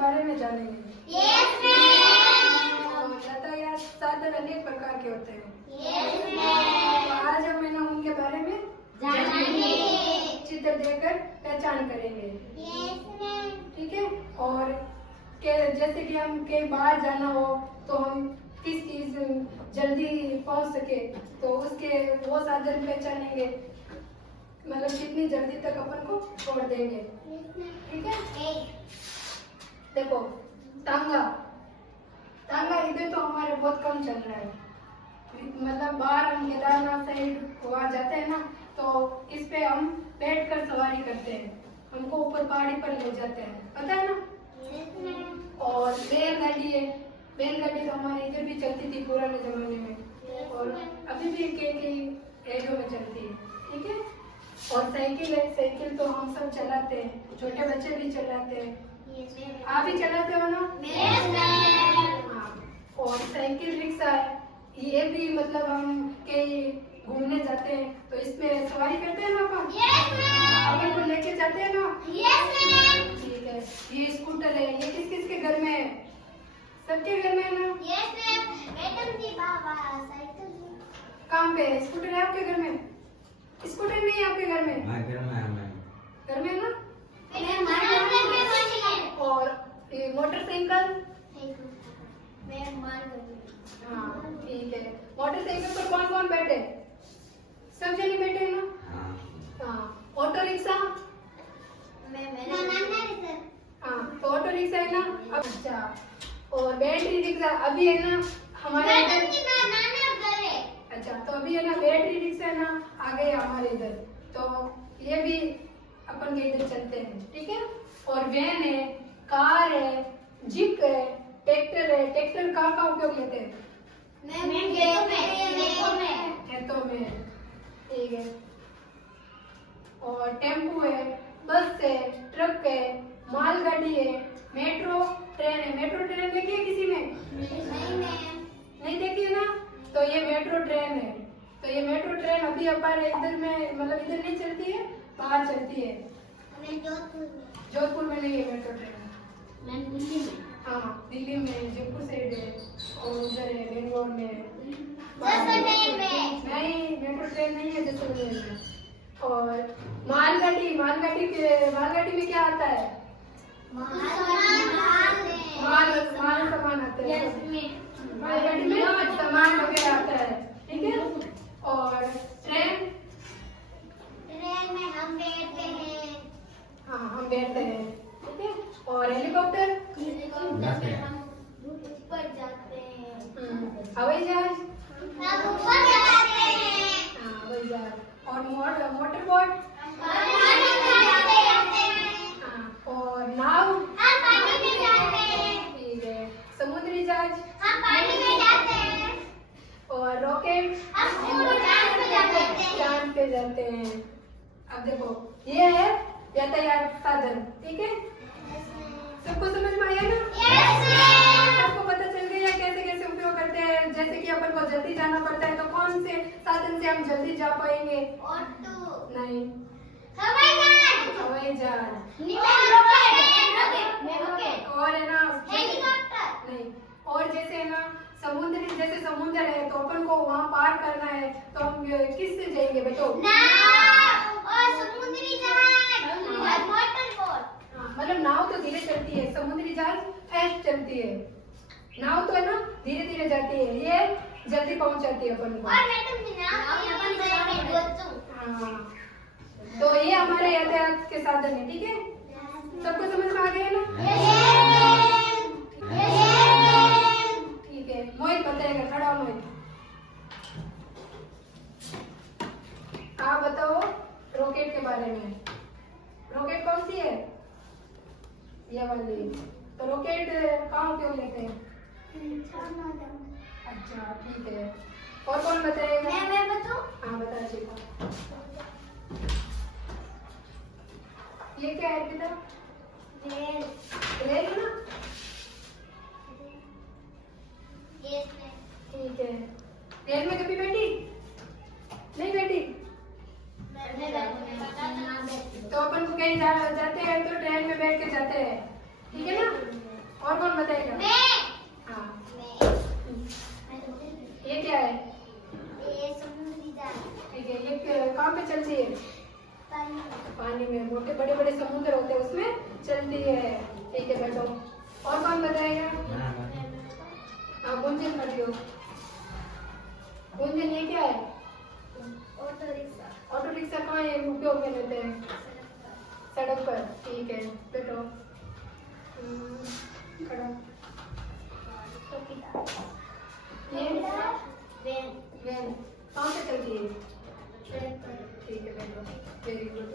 बारे में जानेंगे। Yes ma'am. यातायात साधन अनेक प्रकार के होते हैं। Yes ma'am. तो आज हम है ना उनके बारे में जानेंगे। चित्र देकर पहचान करेंगे। Yes ma'am. ठीक है। और जैसे कि हम कहीं बाहर जाना हो तो हम किस चीज जल्दी पहुंच सके तो उसके वो साधन पहचानेंगे, मतलब कितनी जल्दी तक अपन को छोड़ देंगे। ठीक है। देखो तांगा, तांगा इधर तो हमारे बहुत कम चल रहा है, मतलब बाहर हम केदारनाथ साइड वहाँ जाते हैं ना तो इस पे हम बैठ कर सवारी करते हैं, हमको ऊपर पहाड़ी पर ले जाते हैं, पता है ना। और बैलगाड़ी है, बैलगाड़ी तो हमारे इधर भी चलती थी पुराने जमाने में और अभी भी कई एरियो में चलती है। ठीक है। और साइकिल है, साइकिल तो हम सब चलाते हैं, छोटे बच्चे भी चलाते हैं, आप भी चलाते हो ना। हाँ। और साइकिल रिक्शा है, ये भी मतलब हम कहीं घूमने जाते हैं तो इसमें सवारी करते हैं ना अपन को लेके जाते हैं ना। ठीक है। ये स्कूटर है, ये किस किस के घर में है? सबके घर में है ना। कहाँ पे है स्कूटर? है आपके घर में? स्कूटर नहीं है आपके घर में? घर में है ना। और ये मोटरसाइकिल? हाँ ठीक है। मोटरसाइकिल पर कौन कौन बैठे? सब जने बैठे हैं ना। हाँ। Auto rickshaw? हाँ तो ऑटो रिक्शा है ना। अच्छा। और बैटरी रिक्शा अभी है ना हमारे इधर। अच्छा तो अभी है ना बैटरी रिक्शा है ना आ गए हमारे इधर, तो ये भी अपन के इधर चलते हैं। ठीक है। और वैन है, कार है, जीप है, ट्रैक्टर है। ट्रैक्टर कार का उपयोग लेते हैं खेतों में। ठीक है। और टेम्पो है, बस है, ट्रक है, मालगाड़ी है, मेट्रो ट्रेन है। मेट्रो ट्रेन देखी है किसी ने? नहीं देखी है ना। तो ये मेट्रो ट्रेन है, तो ये मेट्रो ट्रेन अभी हमारे इधर में मतलब इधर नहीं चलती है, बाहर चलती है। जोधपुर में नहीं है मेट्रो ट्रेन। हाँ दिल्ली में, जयपुर साइड है और उधर है बेंगलोर में। नहीं मेट्रो ट्रेन नहीं है जैसलमेर में। और मालगाड़ी, मालगाड़ी में क्या आता है? माल सामान आता है। मालगाड़ी में सामान वगैरह आता है। ठीक है। और ट्रेन में हम बैठते हैं। हाँ हम बैठते हैं। ठीक है। और हेलीकॉप्टर? हम ऊपर जाते हैं। हवाई जहाज? हम ऊपर जाते हैं। हाँ हवाई जहाज। और मोटर बोट? हाँ। और नाव? हम पानी में जाते हैं। ठीक है। समुद्री जहाज? हम पानी में जाते हैं। और रॉकेट? हम चांद पे जाते हैं। चांद पे जाते हैं। अब देखो ये है यातायात साधन। ठीक है। सबको समझ में आया ना? सबको पता चल गया कैसे कैसे उपयोग करते हैं। जैसे कि अपन को जल्दी जाना पड़ता है तो कौन से साधन से हम जल्दी जा पाएंगे? नहीं हवाई जहाज। और है ना नहीं। और जैसे है ना जैसे समुद्र है तो अपन को वहाँ पार करना है तो हम किससे जाएंगे बच्चों? मतलब नाव तो धीरे चलती है, समुद्री जहाज फास्ट चलती है। नाव तो है ना धीरे धीरे जाती है, ये जल्दी पहुंच जाती है अपन को। हाँ तो ये हमारे यातायात के साधन है। ठीक है। सबको समझ में आ गया ना? ठीक है। मोहित बताएगा, खड़ा हो मोहित। आप बताओ रॉकेट के बारे में। रॉकेट कौन सी है? ये वाली। तो रॉकेट कहाँ उपयोग लेते हैं? अच्छा ठीक है। और कौन बताएगा? मैं बताऊं? हाँ बता दीजिए। ये क्या है बेटा? रेल ना। ठीक है। रेल में कभी बैठी? नहीं बैठी? तो अपन को कहीं जाते हैं तो ट्रेन में बैठ के जाते हैं। ठीक है ना। और कौन बताएगा? मैं हाँ, मैं ये क्या है? ये समुद्री जहाज ठीक है, ये कहाँ पे चलती है? पानी पानी में, मोटे बड़े बड़े समुद्र होते हैं उसमें चलती है। ठीक है बैठो। और कौन बताएगा? हाँ, गुंजन बताइयो। गुंजन ये क्या है? ऑटो रिक्शा ऑटो रिक्शा कहाँ है उपयोग में लेते हैं? सड़क पर। ठीक है बैठो। खड़ा। ये वैन वैन कहाँ पे चलती है? सड़क पर ठीक है बैठो। Very good.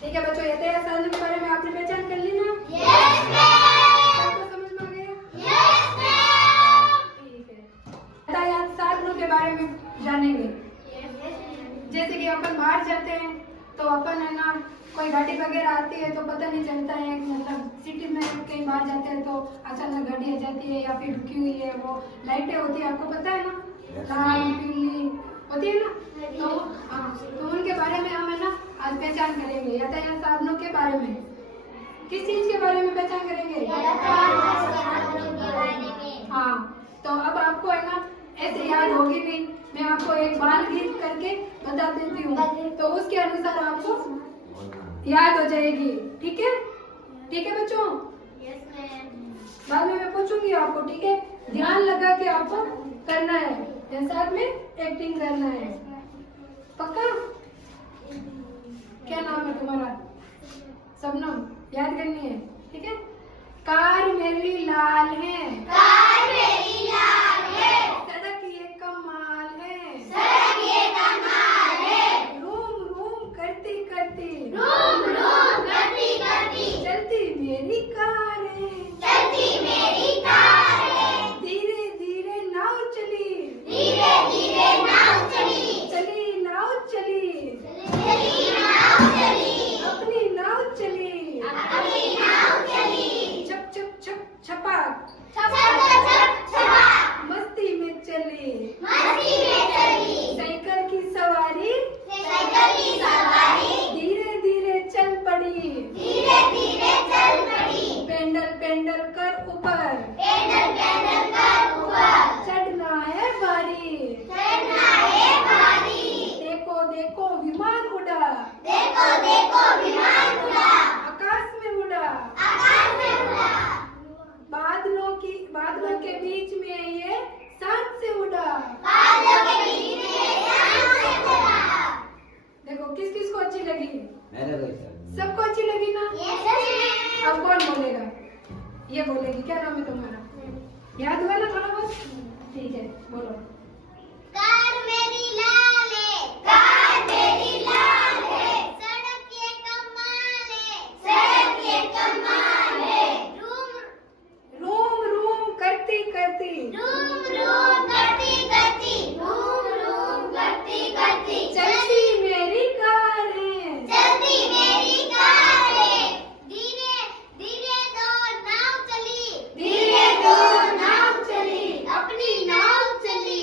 ठीक है बच्चों, यातायात साधन के बारे में आपने पहचान कर ली ना? यस मैम सबको समझ में आ गया? यस मैम ठीक है। यातायात साधनों के बारे में जानेंगे। जैसे कि अपन बाहर जाते हैं तो अपन है ना, कोई गाड़ी वगैरह आती है तो पता नहीं चलता है, मतलब सिटी में कहीं बाहर जाते हैं तो अचानक गाड़ी आ जाती है या फिर रुकी हुई है, वो लाइटें होती है, आपको पता है ना, लाल पीली होती है ना, तो हाँ, तो उनके बारे में हम है ना आज पहचान करेंगे। यातायात साधनों के बारे में किस चीज के बारे में पहचान करेंगे? हाँ, तो अब आपको है ना ऐसे याद होगी नहीं, मैं आपको एक बाल गीत करके बता देती हूँ, तो उसके अनुसार आपको याद हो जाएगी। ठीक है? ठीक है बच्चों? यस मैम बाद में मैं पूछूंगी आपको, ठीक है? ध्यान लगा के आपको करना है, या साथ में एक्टिंग करना है, पक्का? क्या नाम है तुम्हारा? सबनम, याद करनी है, ठीक है? कार मेरी लाल है, कार मेरी लाल है सड़क ये कमाल है, सड़क ये कमाल है रूम रूम करती करती रूम रूम करती करती चलती मेरी कार है, चलती मेरी कार है धीरे धीरे नाव चली, धीरे धीरे नाव चली चली नाव चली, चली नाव चली अपनी नाव चली, अपनी नाव चली छप छप छप छपाक छप छप छप छपा मस्ती में चली, मस्ती में चली साइकिल की सवारी साइकिल की सवारी धीरे धीरे चल पड़ी, धीरे धीरे चल पड़ी पेंडल पेंडल कर ऊपर, पैदल पैदल कर ऊपर चढ़ना है बारी, चढ़ना है भारी देखो देखो विमान उड़ा, देखो देखो विमान उड़ा आकाश में उड़ा, आकाश में उड़ा बादलों के बीच में ये शान से उड़ा। बादलों के बीच में शान से उड़ा देखो किस किस को अच्छी लगी? मेरे को सर सबको अच्छी लगी ना? यस मैम अब कौन बोलेगा? ये बोलेगी। क्या नाम है तुम्हारा? याद हुआ ना थोड़ा बहुत? ठीक है बोलो। कार मेरी लाल है कार मेरी लाल है सड़क ये कमाल है सड़क ये कमाल है रूम रूम करती करती रूम रूम करती करती रूम रूम करती करती चलती मेरी कार है, चलती मेरी कार है धीरे धीरे दो नाव चली धीरे दो नाव चली, अपनी नाव चली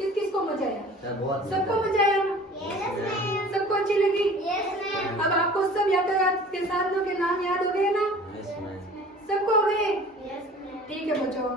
किस किस को मजा आया? सर बहुत सबको मजा आया ना? यस मैम सबको अच्छी लगी? यस मैम अब आपको सब यातायात के साधनों के नाम याद हो गए ना? Yes ma'am. सबको हो गए? यस मैम ठीक है बच्चों,